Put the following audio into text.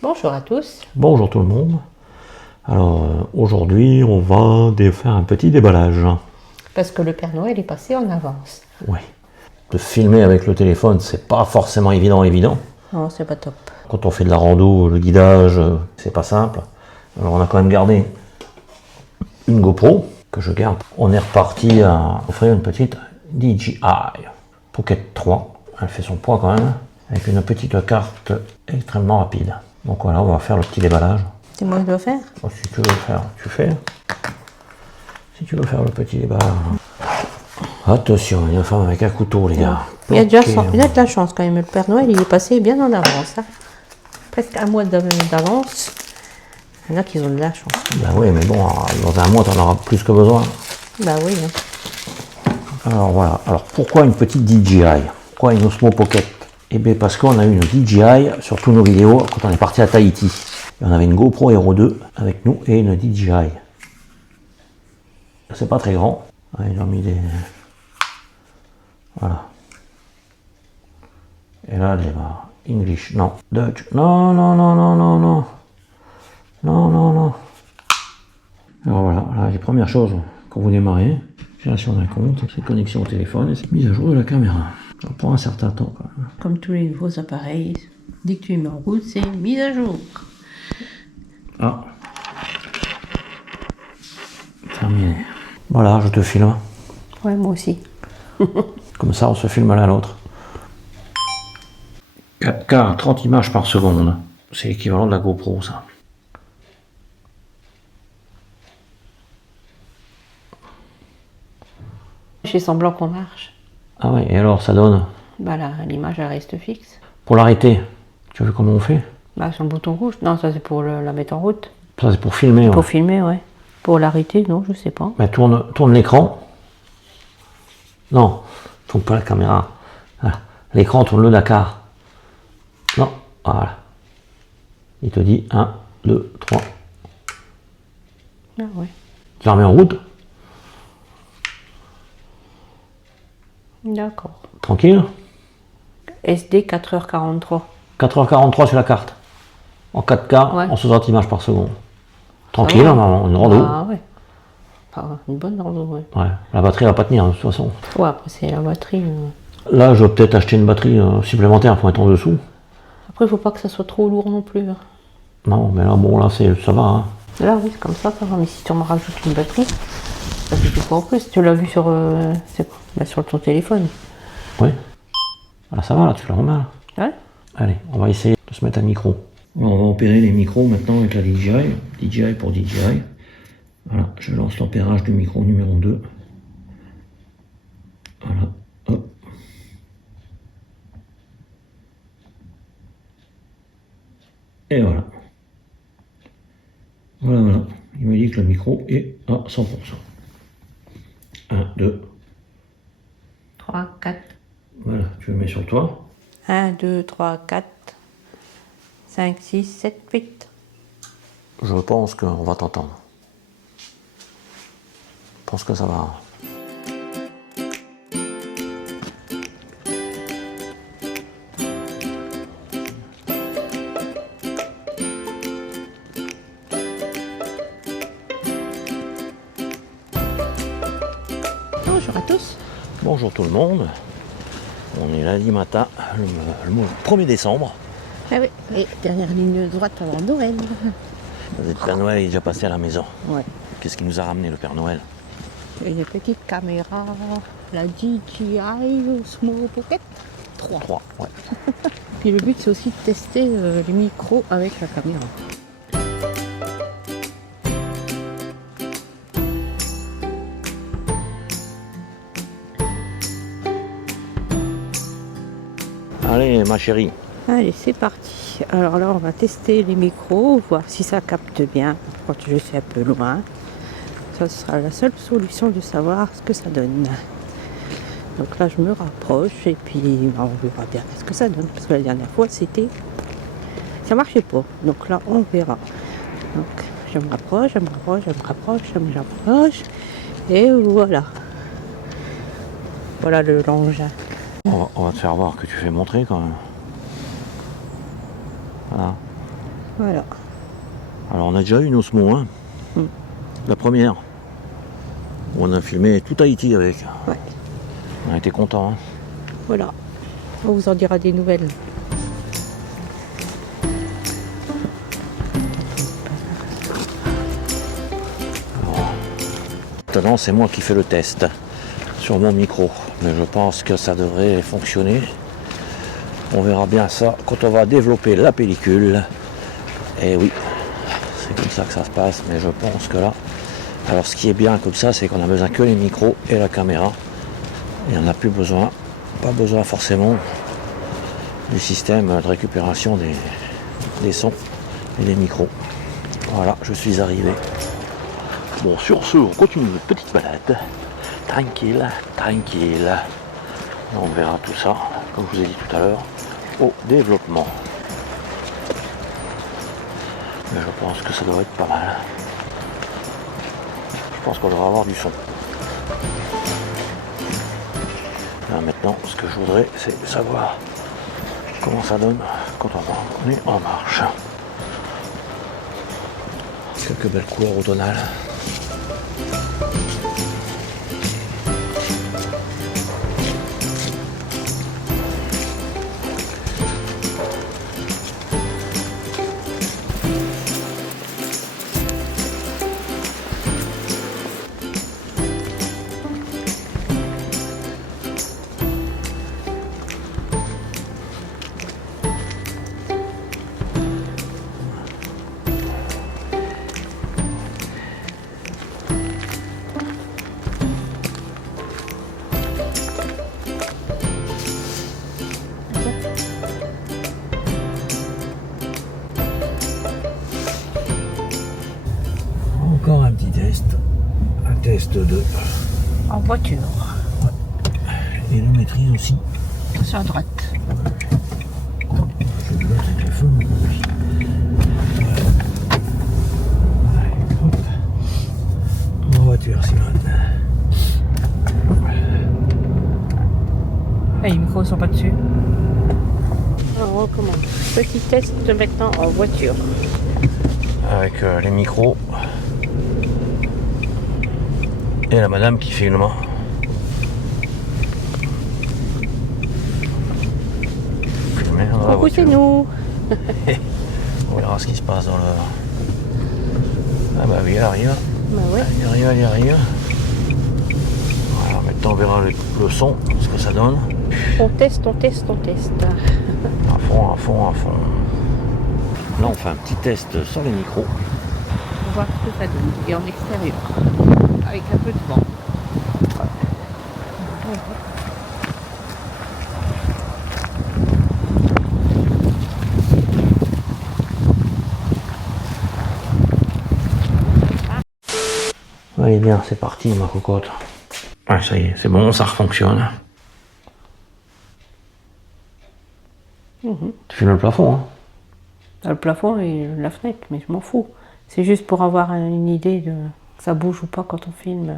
Bonjour à tous. Bonjour tout le monde. Alors aujourd'hui on va faire un petit déballage. Parce que le Père Noël est passé en avance. Oui. De filmer avec le téléphone c'est pas forcément évident. Non, c'est pas top. Quand on fait de la rando, le guidage, c'est pas simple. Alors on a quand même gardé une GoPro que je garde. On est reparti à offrir une petite DJI Pocket 3. Elle fait son poids quand même, avec une petite carte extrêmement rapide. Donc voilà, on va faire le petit déballage. C'est moi qui dois faire? Si tu veux le faire, tu fais. Si tu veux faire le petit déballage. Attention, il y a une femme avec un couteau, les gars. Il y a déjà il a de la chance quand même. Le Père Noël, il est passé bien en avance. Hein. Presque un mois d'avance. Il y en a qui ont de la chance. Bah oui, mais bon, dans un mois, tu en auras plus que besoin. Bah oui. Hein. Alors voilà. Alors pourquoi une petite DJI? Pourquoi une Osmo Pocket? Eh bien parce qu'on a eu une DJI sur tous nos vidéos quand on est parti à Tahiti. Et on avait une GoPro Hero 2 avec nous et une DJI. C'est pas très grand. Ouais, ils ont mis des... Voilà. Et là, les English, non. Dutch, non. Non. Alors voilà, là, les premières choses, quand vous démarrez, création d'un compte, c'est connexion au téléphone et c'est mise à jour de la caméra. Ça prend un certain temps quand même. Comme tous les nouveaux appareils, dès que tu les mets en route, c'est mise à jour. Ah. Terminé. Voilà, je te filme. Ouais, moi aussi. Comme ça, on se filme l'un à l'autre. 4K, 30 images par seconde. C'est l'équivalent de la GoPro, ça. J'ai semblant qu'on marche. Ah ouais, et alors, ça donne? Bah là, l'image, elle reste fixe. Pour l'arrêter, tu as vu comment on fait? Bah sur le bouton rouge. Non, ça c'est pour la mettre en route. Ça, c'est pour filmer. Pour Ouais. filmer, ouais. Pour l'arrêter, non, je sais pas. Mais tourne l'écran. Non, tourne pas la caméra. Voilà. L'écran, tourne-le Dakar. Non, voilà. Il te dit 1, 2, 3. Ah ouais. Tu la remets en route. D'accord. Tranquille. SD 4h43. 4h43 sur la carte. En 4K, Ouais. en 60 images par seconde. Tranquille, va. une rando. Ah ouais. Enfin, une bonne rando, ouais. Ouais. La batterie va pas tenir, de toute façon. Ouais, après c'est la batterie. Là, je vais peut-être acheter une batterie supplémentaire pour mettre en dessous. Après, il faut pas que ça soit trop lourd non plus. Hein. Non, mais là, bon, là, ça va. Hein. Là, oui, c'est comme ça va. Mais si tu me rajoutes une batterie, ça fait du poids en plus. Tu l'as vu sur, sur ton téléphone. Oui. Là, ça va, là, tu la remets, là. Ouais. Allez, on va essayer de se mettre un micro. Alors, on va opérer les micros maintenant avec la DJI. DJI pour DJI. Voilà, je lance l'opérage du micro numéro 2. Voilà, hop. Et voilà. Voilà. Il m'a dit que le micro est à 100%. 1, 2. 3, 4. Voilà, tu le mets sur toi. 1, 2, 3, 4, 5, 6, 7, 8. Je pense qu'on va t'entendre. Je pense que ça va. Bonjour à tous. Bonjour tout le monde. On est lundi matin, le 1er décembre. Ah oui, et dernière ligne droite avant Noël. Le Père Noël est déjà passé à la maison. Ouais. Qu'est-ce qui nous a ramené le Père Noël? Une petite caméra, la DJI Osmo Pocket 3. 3, ouais. Puis le but c'est aussi de tester les micros avec la caméra. Allez ma chérie. Allez, c'est parti. Alors là, on va tester les micros, voir si ça capte bien quand je suis un peu loin. Ça sera la seule solution de savoir ce que ça donne. Donc là, je me rapproche et puis on verra bien ce que ça donne. Parce que la dernière fois, ça marchait pas. Donc là, on verra. Donc, je me rapproche. Et voilà. Voilà le l'engin. On va te faire voir que tu fais montrer quand même. Voilà. Voilà. Alors on a déjà eu une Osmo, hein. La première. On a filmé tout Haïti avec. Ouais. On a été contents. Hein. Voilà. On vous en dira des nouvelles. Maintenant c'est moi qui fais le test sur mon micro. Mais je pense que ça devrait fonctionner. On verra bien ça quand on va développer la pellicule. Et oui, c'est comme ça que ça se passe. Mais je pense que là... Alors ce qui est bien comme ça, c'est qu'on a besoin que les micros et la caméra. Il n'y en a plus besoin. Pas besoin forcément du système de récupération des sons et des micros. Voilà, je suis arrivé. Bon, sur ce, on continue notre petite balade. Tranquille, tranquille. On verra tout ça, comme je vous ai dit tout à l'heure, au développement. Mais je pense que ça devrait être pas mal. Je pense qu'on devrait avoir du son. Là, maintenant, ce que je voudrais, c'est savoir comment ça donne quand on est en marche. Quelques belles couleurs automnales. Encore un petit test. Un test de... En voiture. Et le maîtrise aussi. Sur la droite. Je vais mettre le téléphone. Hop. En voiture, Simone. Ah, les micros sont pas dessus. Alors, on recommence. Petit test maintenant en voiture. Avec les micros. Et la madame qui filme. Filmer dans la Coucou, voiture. c'est nous. On verra ce qui se passe dans le... Ah bah oui, elle arrive. Bah ouais. Elle arrive. Voilà, maintenant on verra le son, ce que ça donne. On teste, on teste, on teste. À fond, à fond, à fond. Là on fait un petit test sur les micros. On va voir ce que ça donne. Et en extérieur. Avec un peu de vent. Allez bien, c'est parti ma cocotte. Ouais, ça y est, c'est bon, ça refonctionne. Tu filmes le plafond, hein? Le plafond et la fenêtre, mais je m'en fous. C'est juste pour avoir une idée de ça bouge ou pas quand on filme.